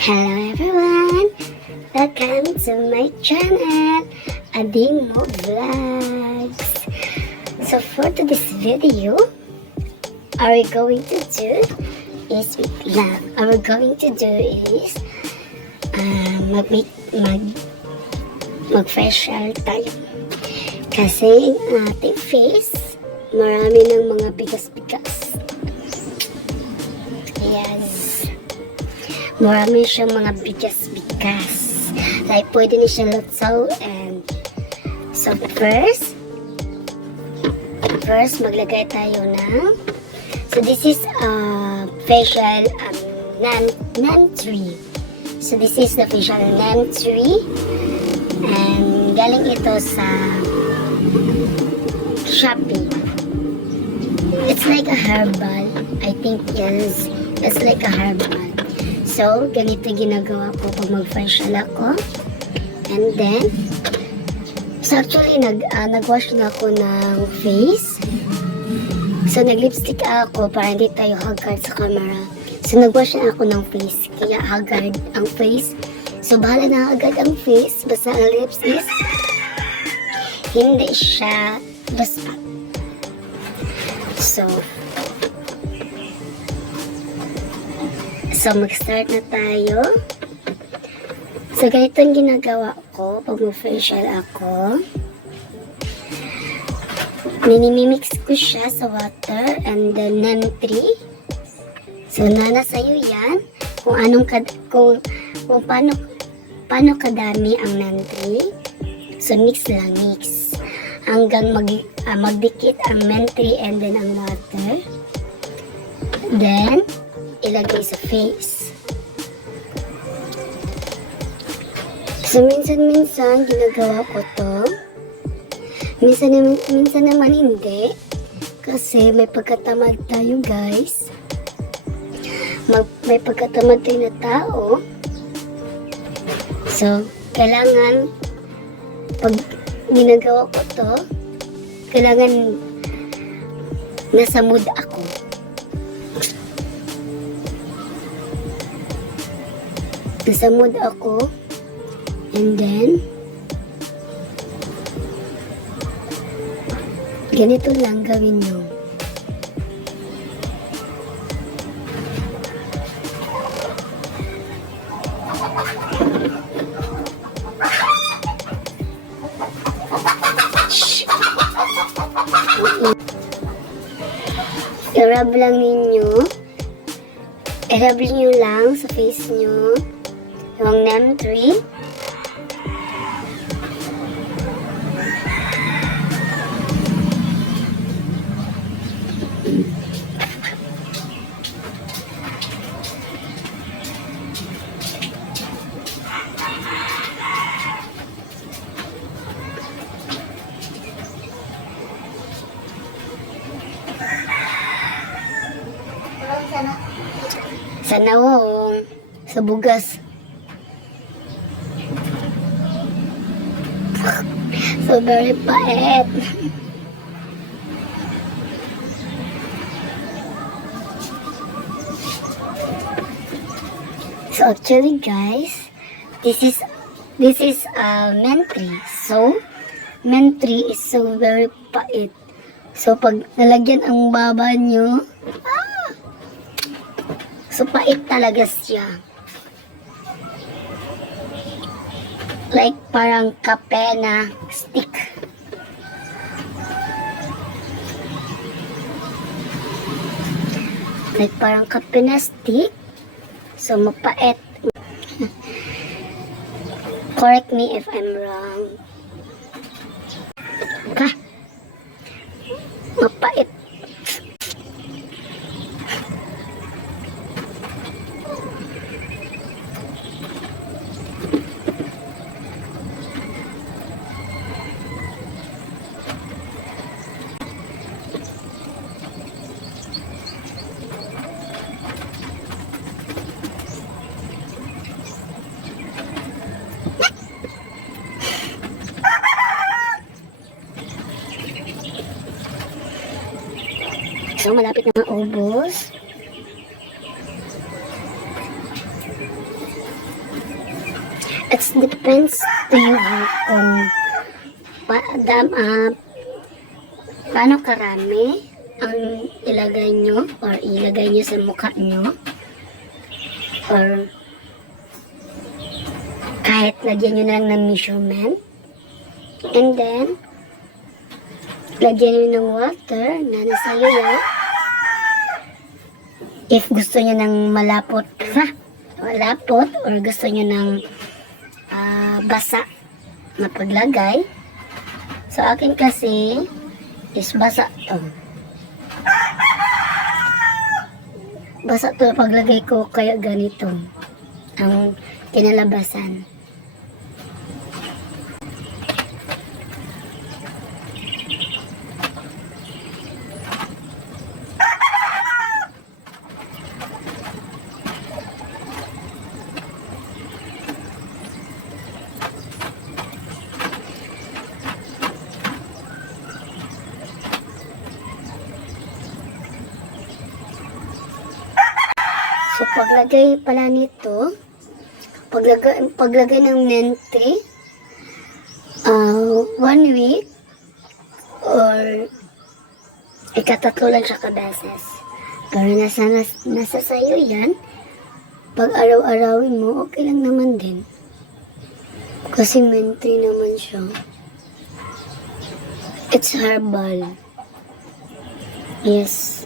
Hello everyone! Welcome to my channel, Adimo Vlogs. So for today's video, are we going to do is mag-facial tayo. Kasi ang ating face, marami ng mga bigas-bigas. Yes. Marami siyang mga bigas-bigas. Like, pwede na siya lutsaw and so first maglagay tayo ng this is facial nan-tree. So this is the facial nan-tree and galing ito sa Shopee. It's like a herbal. I think yes, it's like a herbal. So, ganito ginagawa ko pag mag-facial ako. And then, so actually, nag-wash na ako ng face. So, nag-lipstick ako para hindi tayo haggard sa camera. So, nag-wash na ako ng face. Kaya haggard ang face. So, bahala na agad ang face. Basta ang lips is hindi siya baspat. So, mag-start na tayo. So, ganito ang ginagawa ko pag mag-facial ako. Ninimimix ko siya sa water and then nem-3. So, nana sa'yo yan kung paano kadami ang nem-3. So, mix lang, mix. Hanggang magdikit ang nem-3 and then ang water. Then, ilagay sa face. So, minsan-minsan ginagawa ko to. Minsan naman hindi. Kasi may pagkatamad tayo, guys. May pagkatamad tayo na tao. So, kailangan pag ginagawa ko to, kailangan nasa mood ako. Nasa mood ako and then ganito lang gawin nyo. I-rub lang ninyo. I-rub nyo lang sa face nyo yung nem-3. Sa nawong, sa bugas. So very pait. So actually guys, this is men-3. So men-3 is so very pait. So pag nalagyan ang baba nyo, so pait talaga siya. Like parang kape na stick. Like parang kape na stick. So mapait. Correct me if I'm wrong. Mapait. So, malapit na maubos. it depends to you kung paano karami ang ilagay nyo or ilagay nyo sa mukha nyo, or kahit lagyan nyo na lang ng measurement, and then lagyan nyo ng water na nasa yuya. If gusto nyo ng malapot or gusto nyo ng basa na paglagay. So akin kasi is basa to. Basa to paglagay ko, kaya ganito ang kinalabasan. So, paglagay pala nito, paglagay ng nentry, 1 week, or ikatatlo lang siya kabeses. Pero nasa sayo yan, pag araw-arawin mo, okay lang naman din. Kasi mentry naman siya. It's herbal. Yes.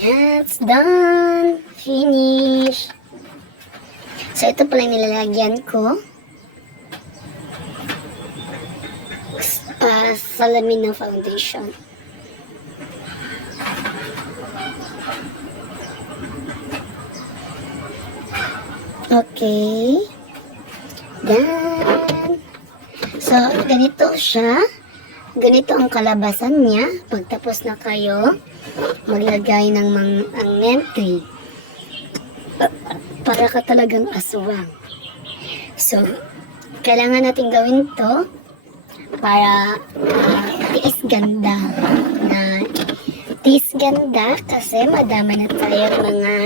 Yeah, it's done. Finish. So, ito pala yung nilalagyan ko. Salamin ng foundation. Okay. Done. So, ganito siya. Ganito ang kalabasan niya. Pagtapos na kayo maglagay ng ang nentry, para ka talagang aswang. So, kailangan natin gawin to para tiis ganda. Tiis ganda kasi madami na tayong mga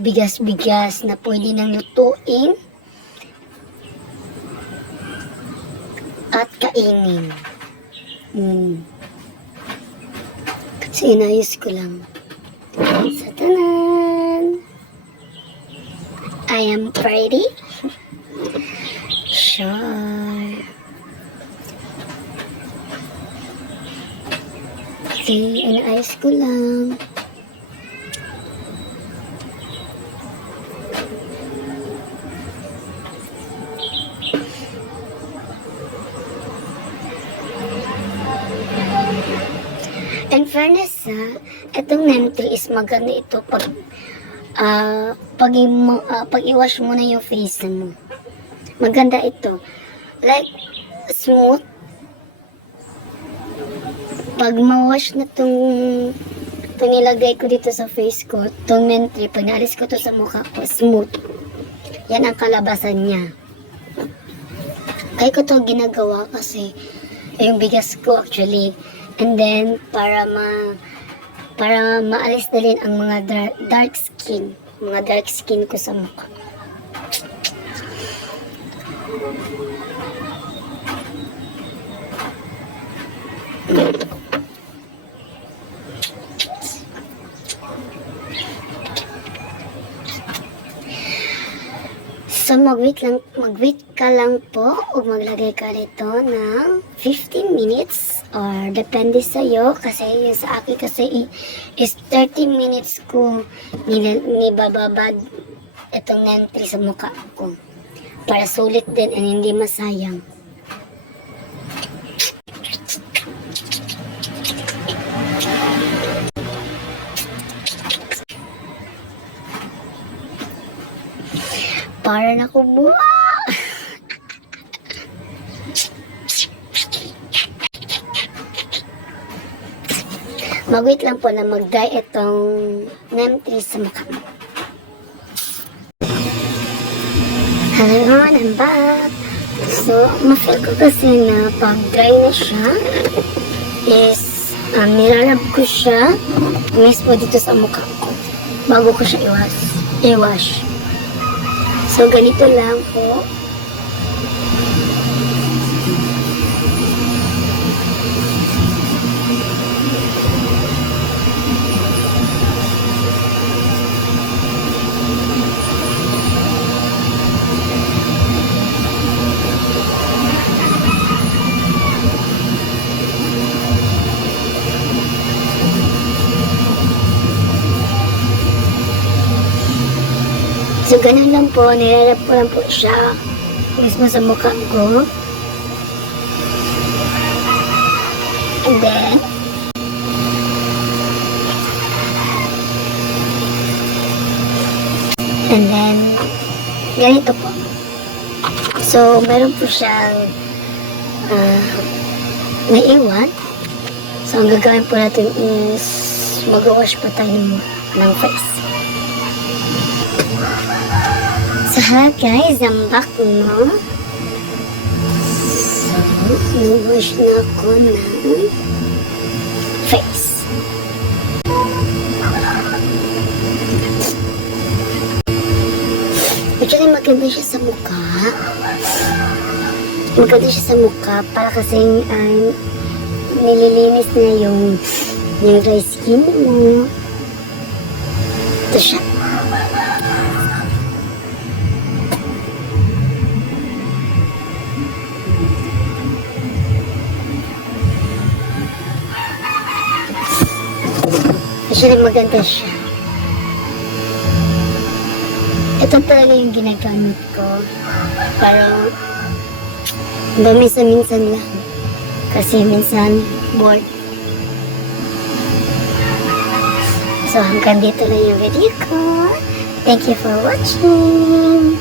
bigas-bigas na pwede nang lutuin at kainin. So, inayos ko lang. So, tanan! I am pretty. Sure. Okay, inayos ko lang. In fairness, itong nentry is maganda ito pag i-wash mo na yung face mo. Maganda ito. Like, smooth. Pag ma-wash na itong nilagay ko dito sa face ko, itong nentry, pag naalis ko ito sa mukha ko, smooth. Yan ang kalabasan niya. Kaya ko ito ginagawa kasi yung bigas ko actually. And then, para maalis na rin ang mga dark skin ko sa mukha. So, mag-wait ka lang po o maglagay ka rito ng 15 minutes or depende sa'yo kasi yung sa akin kasi is 30 minutes ko nibababad itong nentry sa mukha ko para sulit din and hindi masayang. Para na ko buwa. Mag-wait lang po na mag-dye itong nentry sa mukha mo. Hello, I'm back. So, ma-feel ko kasi na pag dry na siya, is nilalab ko siya mismo dito sa mukha ko bago ko siya i-wash. So, ganito lang po. So, ganun lang po. Nilalap ko lang po siya mismo sa mukha ko. And then, ganito po. So, meron po siyang naiwan. So, ang gagawin po natin is mag-wash po tayo ng face. So, hello guys, I'm back na. So, nag-wash na ako ng face. Actually, maganda siya sa mukha. Maganda siya sa mukha para kasing nililinis na yung dry skin mo. Ito siya. Actually, maganda siya. Ito talaga yung ginagamit ko. Pero, minsan lang. Kasi minsan, bored. So, hanggang dito lang yung video ko. Thank you for watching.